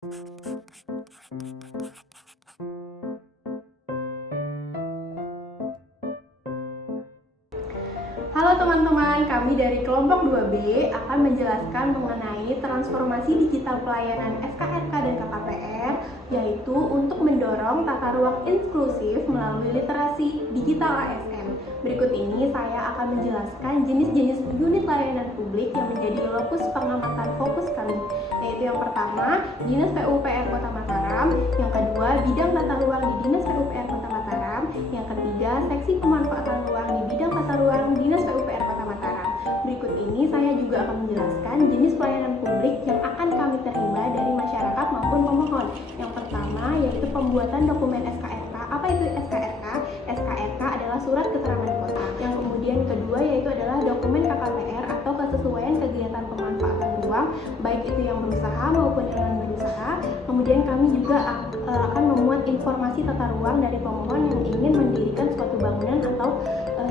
Halo teman-teman, kami dari kelompok 2B akan menjelaskan mengenai transformasi digital pelayanan SKRK dan KKPR, yaitu untuk mendorong tata ruang inklusif melalui literasi digital ASN. Berikut ini saya akan menjelaskan jenis-jenis unit layanan publik yang menjadi lokus pengamatan fokus kami, yaitu yang pertama, Dinas PUPR Kota Mataram, yang kedua, bidang tata ruang di Dinas PUPR Kota Mataram, yang ketiga, seksi pemanfaatan ruang di bidang tata ruang Dinas PUPR Kota Mataram. Berikut ini saya juga akan menjelaskan jenis pelayanan publik yang akan kami terima dari masyarakat maupun pemohon. Yang pertama yaitu pembuatan dokumen SKRK. Apa itu SKRK? SKRK adalah surat keterangan kota. Yang kemudian kedua yaitu adalah dokumen KKPR atau kesesuaian kegiatan pemanfaatan ruang, baik itu yang berusaha maupun yang non berusaha. Kemudian kami juga akan memuat informasi tata ruang dari pemohon yang ingin mendirikan suatu bangunan atau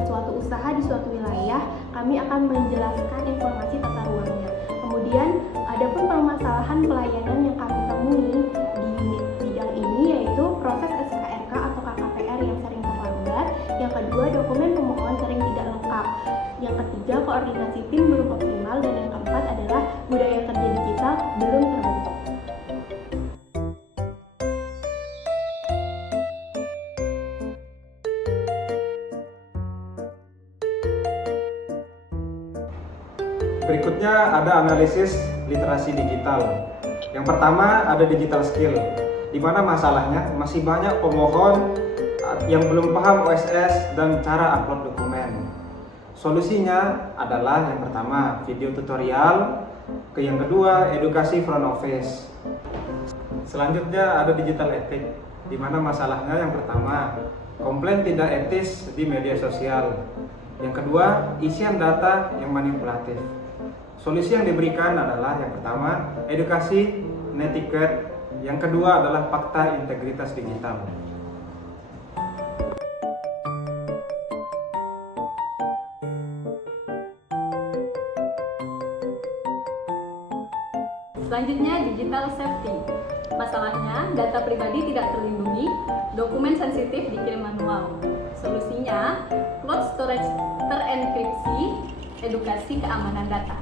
suatu usaha di suatu wilayah. Kami akan menjelaskan informasi tata ruangnya. Kemudian adapun permasalahan pelayanan yang kami temui di unit bidang ini yaitu proses SKRK atau KKPR yang sering terlambat. Yang kedua, dokumen pemohon sering tidak lengkap. Yang ketiga, koordinasi tim belum optimal. Dan yang keempat adalah budaya kerja digital belum terbentuk. Berikutnya ada analisis literasi digital. Yang pertama ada digital skill, di mana masalahnya masih banyak pemohon yang belum paham OSS dan cara upload dokumen. Solusinya adalah yang pertama video tutorial, yang kedua edukasi front office. Selanjutnya ada digital etik, di mana masalahnya yang pertama komplain tidak etis di media sosial. Yang kedua isian data yang manipulatif. Solusi yang diberikan adalah yang pertama, edukasi netiquette, yang kedua adalah fakta integritas digital. Selanjutnya, digital safety. Masalahnya, data pribadi tidak terlindungi, dokumen sensitif dikirim manual. Solusinya, cloud storage terenkripsi, edukasi keamanan data.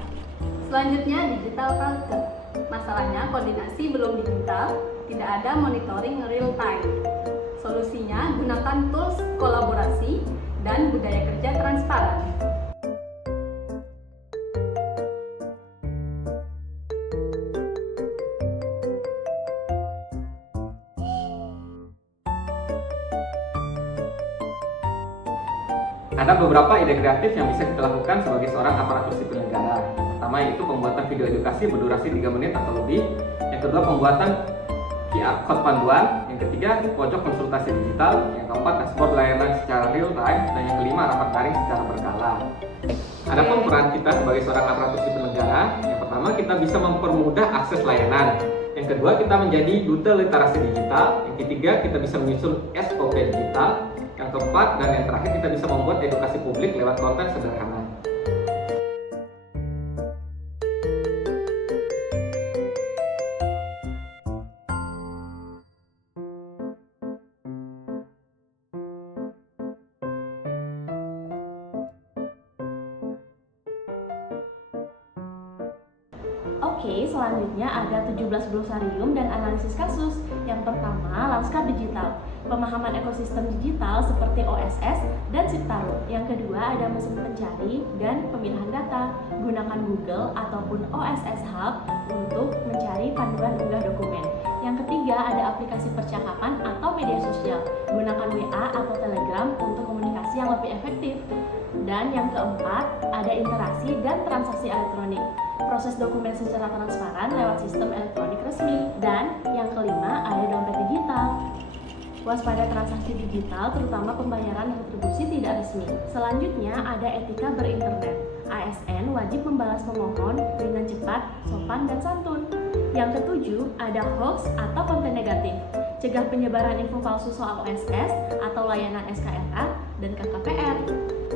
Selanjutnya, digital culture. Masalahnya, koordinasi belum digital, tidak ada monitoring real time. Solusinya, gunakan tools kolaborasi dan budaya kerja transparan. Ada beberapa ide kreatif yang bisa kita lakukan sebagai seorang aparatur sipil negara. Pertama yaitu pembuatan video edukasi berdurasi 3 menit atau lebih. Yang kedua pembuatan QR code panduan. Yang ketiga pojok konsultasi digital. Yang keempat dashboard layanan secara real time. Dan yang kelima rapat daring secara berkala. Adapun peran kita sebagai seorang aparatur sipil negara, yang pertama kita bisa mempermudah akses layanan. Yang kedua kita menjadi duta literasi digital. Yang ketiga kita bisa menyusun SOP digital. Yang keempat dan yang terakhir kita bisa membuat edukasi publik lewat konten sederhana. Oke, selanjutnya ada 17 glosarium dan analisis kasus. Yang pertama, lanskap digital. Pemahaman ekosistem digital seperti OSS dan Ciptaru. Yang kedua, ada mesin pencari dan pemilihan data. Gunakan Google ataupun OSS Hub untuk mencari panduan unggah dokumen. Yang ketiga, ada aplikasi percakapan atau media sosial. Gunakan WA atau Telegram untuk komunikasi yang lebih efektif. Dan yang keempat, ada interaksi dan transaksi elektronik. Proses dokumen secara transparan lewat sistem elektronik resmi. Dan yang kelima, ada dompet digital. Waspada transaksi digital, terutama pembayaran retribusi tidak resmi. Selanjutnya, ada etika berinternet. ASN wajib membalas pemohon dengan cepat, sopan, dan santun. Yang ketujuh, ada hoax atau konten negatif. Cegah penyebaran info palsu soal OSS atau layanan SKRK dan KKPR.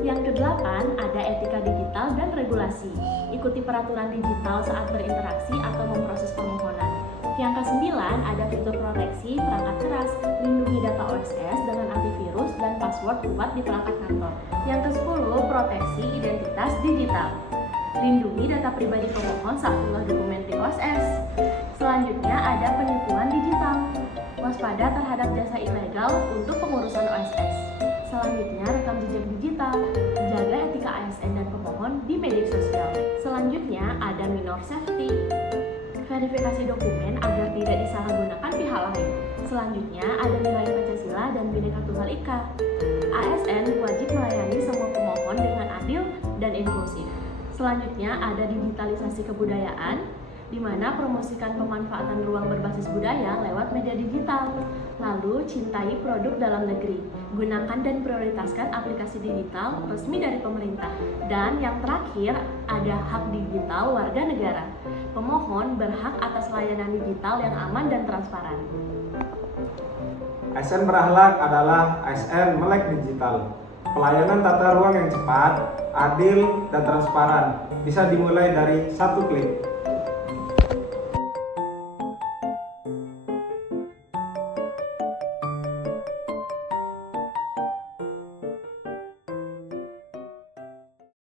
Yang kedelapan, ada etika digital dan regulasi. Ikuti peraturan digital saat berinteraksi atau memproses permohonan. Yang ke-9 ada fitur proteksi perangkat keras, lindungi data OSS dengan antivirus dan password kuat di perangkat kantor. Yang ke-10 proteksi identitas digital, lindungi data pribadi pemohon saat unggah dokumen di OSS. Selanjutnya ada penipuan digital, waspada terhadap jasa ilegal untuk pengurusan OSS. Selanjutnya rekam jejak digital, jaga etika ASN dan pemohon di media sosial. Selanjutnya ada minor safety, verifikasi dokumen agar tidak disalahgunakan pihak lain. Selanjutnya ada nilai Pancasila dan Bhinneka Tunggal Ika. ASN wajib melayani semua pemohon dengan adil dan inklusif. Selanjutnya ada digitalisasi kebudayaan, di mana promosikan pemanfaatan ruang berbasis budaya lewat media digital. Lalu, cintai produk dalam negeri. Gunakan dan prioritaskan aplikasi digital resmi dari pemerintah. Dan yang terakhir, ada hak digital warga negara. Pemohon berhak atas layanan digital yang aman dan transparan. ASN berakhlak adalah ASN melek digital. Pelayanan tata ruang yang cepat, adil, dan transparan bisa dimulai dari satu klik.